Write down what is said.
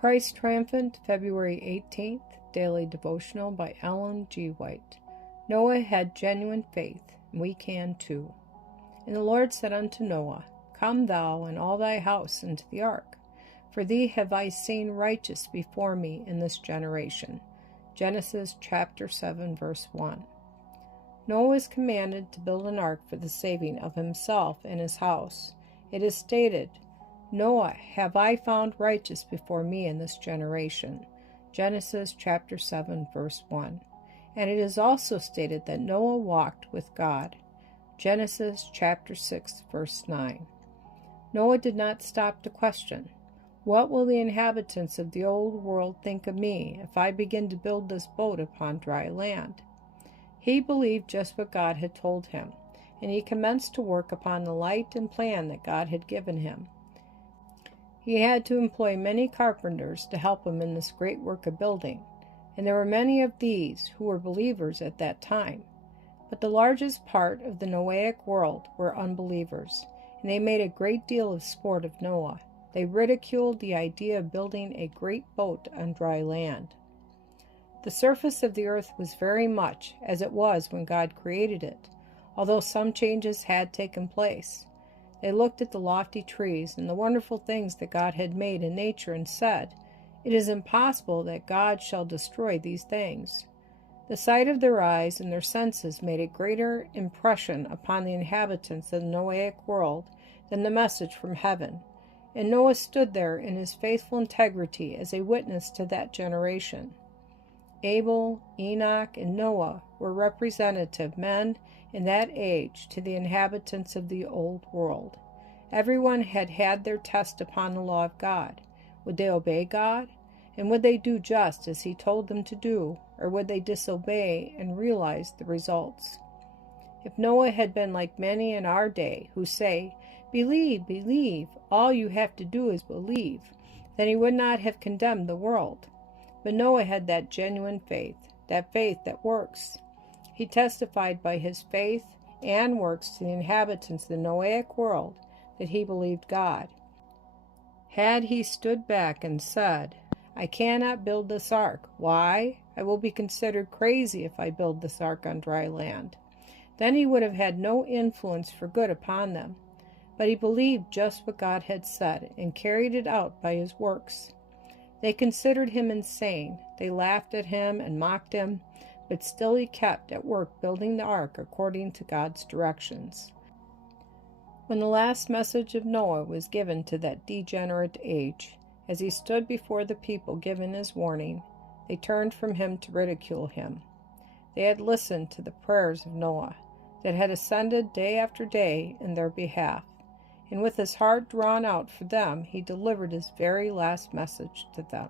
Christ Triumphant, February 18th, Daily Devotional by Ellen G. White. Noah had genuine faith, and we can too. And the Lord said unto Noah, Come thou and all thy house into the ark, for thee have I seen righteous before me in this generation. Genesis chapter 7, verse 1. Noah is commanded to build an ark for the saving of himself and his house. It is stated, Noah have I found righteous before me in this generation. Genesis chapter 7, verse 1. And it is also stated that Noah walked with God. Genesis chapter 6, verse 9. Noah did not stop to question, What will the inhabitants of the old world think of me if I begin to build this boat upon dry land? He believed just what God had told him, and he commenced to work upon the light and plan that God had given him. He had to employ many carpenters to help him in this great work of building, and there were many of these who were believers at that time. But the largest part of the Noahic world were unbelievers, and they made a great deal of sport of Noah. They ridiculed the idea of building a great boat on dry land. The surface of the earth was very much as it was when God created it, although some changes had taken place. They looked at the lofty trees and the wonderful things that God had made in nature and said, It is impossible that God shall destroy these things. The sight of their eyes and their senses made a greater impression upon the inhabitants of the Noahic world than the message from heaven, and Noah stood there in his faithful integrity as a witness to that generation. Abel, Enoch, and Noah were representative men in that age to the inhabitants of the old world. Everyone had had their test upon the law of God. Would they obey God? And would they do just as he told them to do, or would they disobey and realize the results? If Noah had been like many in our day who say, Believe, believe, all you have to do is believe, then he would not have condemned the world. But Noah had that genuine faith, that faith that works. He testified by his faith and works to the inhabitants of the Noahic world that he believed God. Had he stood back and said, I cannot build this ark. Why? I will be considered crazy if I build this ark on dry land. Then he would have had no influence for good upon them. But he believed just what God had said and carried it out by his works. They considered him insane. They laughed at him and mocked him, but still he kept at work building the ark according to God's directions. When the last message of Noah was given to that degenerate age, as he stood before the people giving his warning, they turned from him to ridicule him. They had listened to the prayers of Noah that had ascended day after day in their behalf, and with his heart drawn out for them, he delivered his very last message to them.